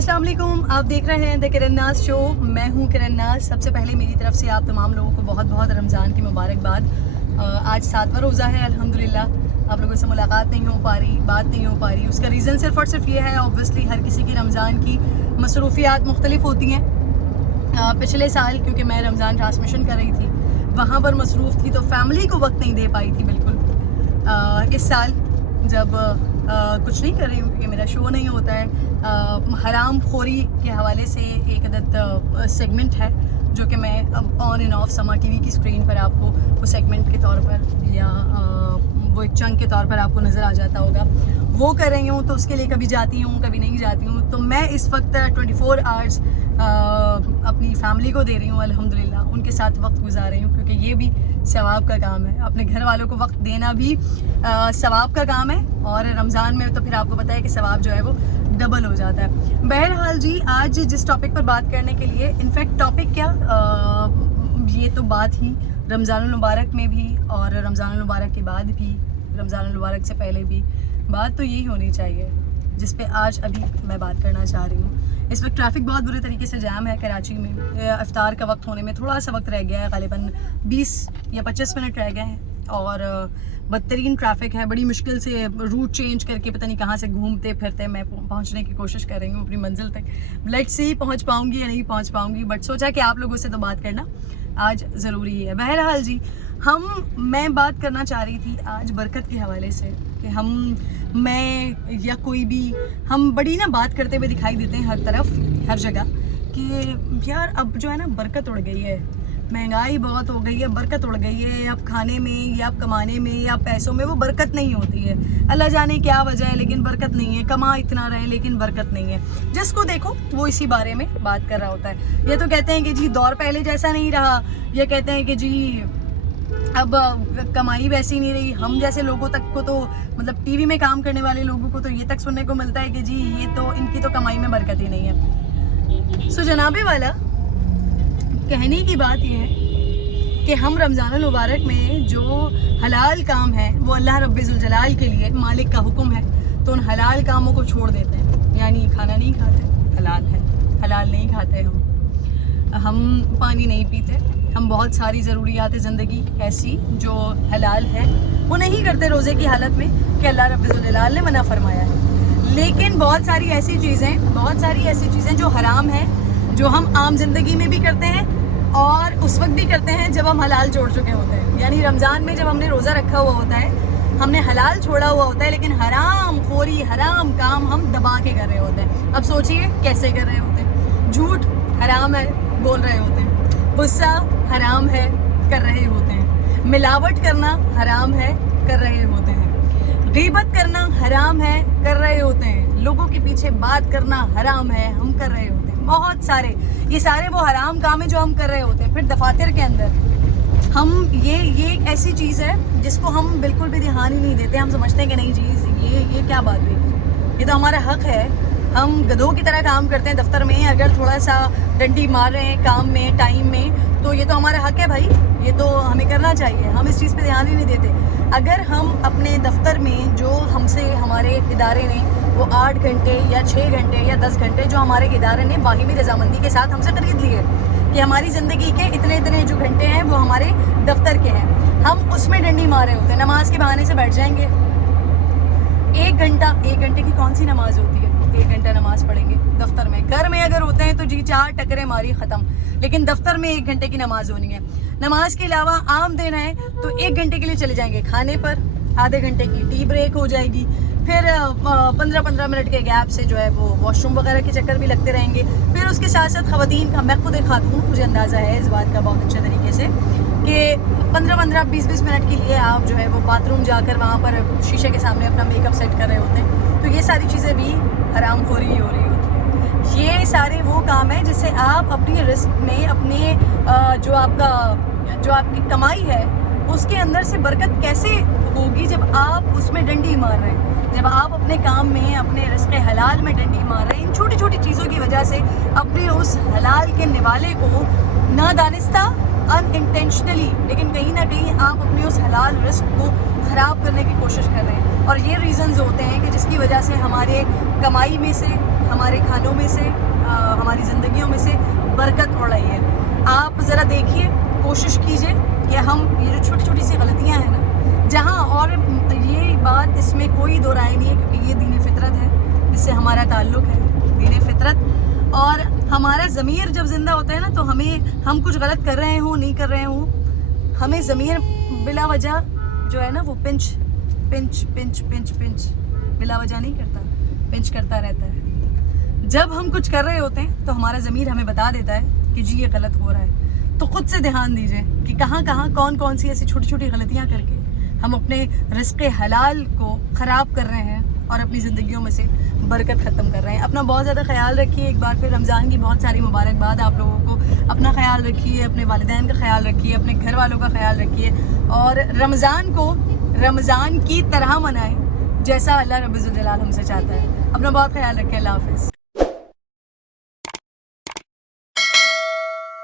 अस्सलाम वालेकुम, आप देख रहे हैं द किरण नाज शो। मैं हूं किरण नाज। सबसे पहले मेरी तरफ से आप तमाम लोगों को बहुत बहुत रमज़ान की मुबारकबाद। आज 7वां रोज़ा है अल्हम्दुलिल्लाह। आप लोगों से मुलाकात नहीं हो पा रही, बात नहीं हो पा रही। उसका रीज़न सिर्फ़ और सिर्फ ये है, ऑब्वियसली हर किसी की रमज़ान की मसरूफियात मुख्तलिफ होती हैं। पिछले साल क्योंकि मैं रमज़ान ट्रांसमिशन कर रही थी, वहाँ पर मसरूफ़ थी तो फैमिली को वक्त नहीं दे पाई थी बिल्कुल। इस साल जब कुछ नहीं कर रही हूँ क्योंकि मेरा शो नहीं होता है, हराम खोरी के हवाले से एक अदद सेगमेंट है जो कि मैं अब on end of summer TV की स्क्रीन पर आपको वो सेगमेंट के तौर पर या वो एक चंक के तौर पर आपको नज़र आ जाता होगा, वो कर रही हूँ। तो उसके लिए कभी जाती हूँ कभी नहीं जाती हूँ। तो मैं इस वक्त 24 आवर्स अपनी फैमिली को दे रही हूँ अल्हम्दुलिल्लाह, उनके साथ वक्त गुजार रही हूँ क्योंकि ये भी सवाब का काम है। अपने घर वालों को वक्त देना भी सवाब का काम है, और रमज़ान में तो फिर आपको पता है कि सवाब जो है वो डबल हो जाता है। बहरहाल जी, आज जिस टॉपिक पर बात करने के लिए, इनफैक्ट टॉपिक क्या, ये तो बात ही रमज़ानुल मुबारक में भी और रमज़ानुल मुबारक के बाद भी, रमज़ानुल मुबारक से पहले भी बात तो यही होनी चाहिए जिस पे आज अभी मैं बात करना चाह रही हूँ। इस वक्त ट्रैफिक बहुत बुरे तरीके से जाम है कराची में। इफ्तार का वक्त होने में थोड़ा सा वक्त रह गया है, ग़ालिबन 20 या 25 मिनट रह गए हैं, और बदतरीन ट्रैफिक है। बड़ी मुश्किल से रूट चेंज करके पता नहीं कहाँ से घूमते फिरते मैं पहुँचने की कोशिश कर रही हूँ अपनी मंजिल तक। लेट्स सी पहुँच पाऊँगी या नहीं पहुँच पाऊँगी, बट सोचा कि आप लोगों से तो बात करना आज ज़रूरी है। बहरहाल जी, मैं बात करना चाह रही थी आज बरकत के हवाले से कि मैं या कोई भी, हम बड़ी ना बात करते हुए दिखाई देते हैं हर तरफ हर जगह कि यार अब जो है ना बरकत उड़ गई है, महंगाई बहुत हो गई है, बरकत उड़ गई है। अब खाने में या अब कमाने में या पैसों में वो बरकत नहीं होती है। अल्लाह जाने क्या वजह है लेकिन बरकत नहीं है। कमा इतना रहे लेकिन बरकत नहीं है। जिसको देखो वो इसी बारे में बात कर रहा होता है। ये तो कहते हैं कि जी दौर पहले जैसा नहीं रहा, ये कहते हैं कि जी अब कमाई वैसी नहीं रही। हम जैसे लोगों तक को तो, मतलब टीवी में काम करने वाले लोगों को तो ये तक सुनने को मिलता है कि जी ये तो इनकी तो कमाई में बरकत ही नहीं है। सो जनाबे वाला, कहने की बात यह है कि हम रमज़ानुल मुबारक में जो हलाल काम है वो अल्लाह रब्बिल जलाल के लिए मालिक का हुक्म है, तो उन हलाल कामों को छोड़ देते हैं। यानी खाना नहीं खाते, हलाल है, हलाल नहीं खाते, हम पानी नहीं पीते, हम बहुत सारी ज़रूरियात ज़िंदगी ऐसी जो हलाल है वो नहीं करते रोज़े की हालत में कि अल्लाह रब्बिल जलाल ने मना फरमाया है। लेकिन बहुत सारी ऐसी चीज़ें जो हराम हैं, जो हम आम ज़िंदगी में भी करते हैं और उस वक्त भी करते हैं जब हम हलाल छोड़ चुके होते हैं। यानी रमज़ान में जब हमने रोज़ा रखा हुआ होता है, हमने हलाल छोड़ा हुआ होता है, लेकिन हराम खोरी, हराम काम हम दबा के कर रहे होते हैं। अब सोचिए कैसे कर रहे होते हैं। झूठ हराम है, बोल रहे होते हैं। गुस्सा हराम है, कर रहे होते हैं। मिलावट करना हराम है, कर रहे होते हैं। गीबत करना हराम है, कर रहे होते हैं। लोगों के पीछे बात करना हराम है, हम कर रहे होते हैं। बहुत सारे, ये सारे वो हराम काम है जो हम कर रहे होते हैं। फिर दफातर के अंदर हम ये एक ऐसी चीज़ है जिसको हम बिल्कुल भी ध्यान ही नहीं देते। हम समझते हैं कि नहीं जी ये क्या बात हुई, ये तो हमारा हक है। हम गधों की तरह काम करते हैं दफ्तर में, अगर थोड़ा सा डंडी मार रहे हैं काम में, टाइम में, तो ये तो हमारा हक है भाई, ये तो हमें करना चाहिए। हम इस चीज़ पे ध्यान ही नहीं देते। अगर हम अपने दफ्तर में जो हमसे हमारे इदारे ने वो 8 घंटे या 6 घंटे या 10 घंटे जो हमारे इदारे ने बाहिमी रजामंदी के साथ हमसे खरीद लिए कि हमारी ज़िंदगी के इतने इतने जो घंटे हैं वो हमारे दफ्तर के हैं, हम उसमें डंडी मारे होते हैं। नमाज के बहाने से बैठ जाएंगे, 1 घंटे की कौन सी नमाज होती है? 1 घंटा नमाज पढ़ेंगे दफ्तर में। घर में अगर होते हैं तो जी 4 टकरे मारी ख़त्म, लेकिन दफ्तर में 1 घंटे की नमाज होनी है। नमाज के अलावा आम दिन है तो 1 घंटे के लिए चले जाएंगे खाने पर, आधे घंटे की टी ब्रेक हो जाएगी, फिर 15-15 मिनट के गैप से जो है वो वॉशरूम वगैरह के चक्कर भी लगते रहेंगे। फिर उसके साथ साथ ख़वातीन का, मैं खुद एक खातून, मुझे अंदाज़ा है इस बात का बहुत अच्छे तरीके से कि 15-15, 20-20 मिनट के लिए आप जो है वो बाथरूम जाकर वहाँ पर शीशे के सामने अपना मेकअप सेट कर रहे होते हैं। तो ये सारी चीज़ें भी हराम खोरी हो रही होती है। ये सारे वो काम है जिससे आप अपनी रिस्क में, अपने जो आपकी कमाई है उसके अंदर से बरकत कैसे होगी जब आप उसमें डंडी मार रहे हैं, जब आप अपने काम में, अपने रिस्क हलाल में डंडी मार रहे हैं। इन छोटी छोटी चीज़ों की वजह से अपने उस हलाल के निवाले को नादानिस्ता, अनइंटेंशनली, लेकिन कहीं ना कहीं आप अपने उस हलाल रिस्क को ख़राब करने की कोशिश कर रहे हैं। اور یہ ریزنز ہوتے ہیں کہ جس کی وجہ سے ہمارے کمائی میں سے، ہمارے کھانوں میں سے، ہماری زندگیوں میں سے برکت اڑ رہی ہے. آپ ذرا دیکھیے، کوشش کیجئے کہ ہم یہ جو چھوٹی چھوٹی سی غلطیاں ہیں نا، جہاں، اور یہ بات اس میں کوئی دو رائے نہیں ہے کیونکہ یہ دین فطرت ہے، اس سے ہمارا تعلق ہے، دین فطرت. اور ہمارا ضمیر جب زندہ ہوتا ہے نا تو ہم کچھ غلط کر رہے ہوں نہیں کر رہے ہوں، ہمیں ضمیر بلا وجہ جو ہے نا وہ پنچ بلا وجہ نہیں کرتا، پنچ کرتا رہتا ہے. جب ہم کچھ کر رہے ہوتے ہیں تو ہمارا ضمیر ہمیں بتا دیتا ہے کہ جی یہ غلط ہو رہا ہے. تو خود سے دھیان دیجئے کہ کہاں کون سی ایسی چھوٹی چھوٹی غلطیاں کر کے ہم اپنے رزق حلال کو خراب کر رہے ہیں اور اپنی زندگیوں میں سے برکت ختم کر رہے ہیں. اپنا بہت زیادہ خیال رکھیے. ایک بار پھر رمضان کی بہت ساری مبارکباد آپ لوگوں کو. اپنا خیال رکھیے، اپنے والدین کا خیال رکھیے، اپنے گھر والوں کا خیال رکھیے، اور رمضان کو رمضان کی طرح منائیں جیسا اللہ رب الجلال ہم سے چاہتا ہے. اپنا بہت خیال رکھیں. اللہ حافظ.